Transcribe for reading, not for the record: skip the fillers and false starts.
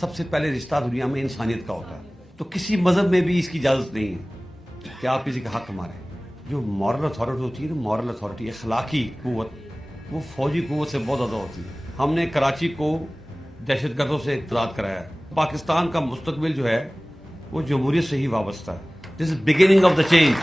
सबसे पहले रिश्ता दुनिया में इंसानियत का होता है, तो किसी मजहब में भी इसकी इजाज़त नहीं है कि आप किसी का हक मारें। जो मॉरल अथॉरिटी होती है ना, मॉरल अथॉरिटी, अखलाकी कुव्वत, वो फौजी कुव्वत से बहुत ज़्यादा होती है। हमने कराची को दहशतगर्दों से आज़ाद कराया है। पाकिस्तान का मुस्तकबिल जो है वो जमहूरियत से ही वाबस्ता है। This is beginning of the change.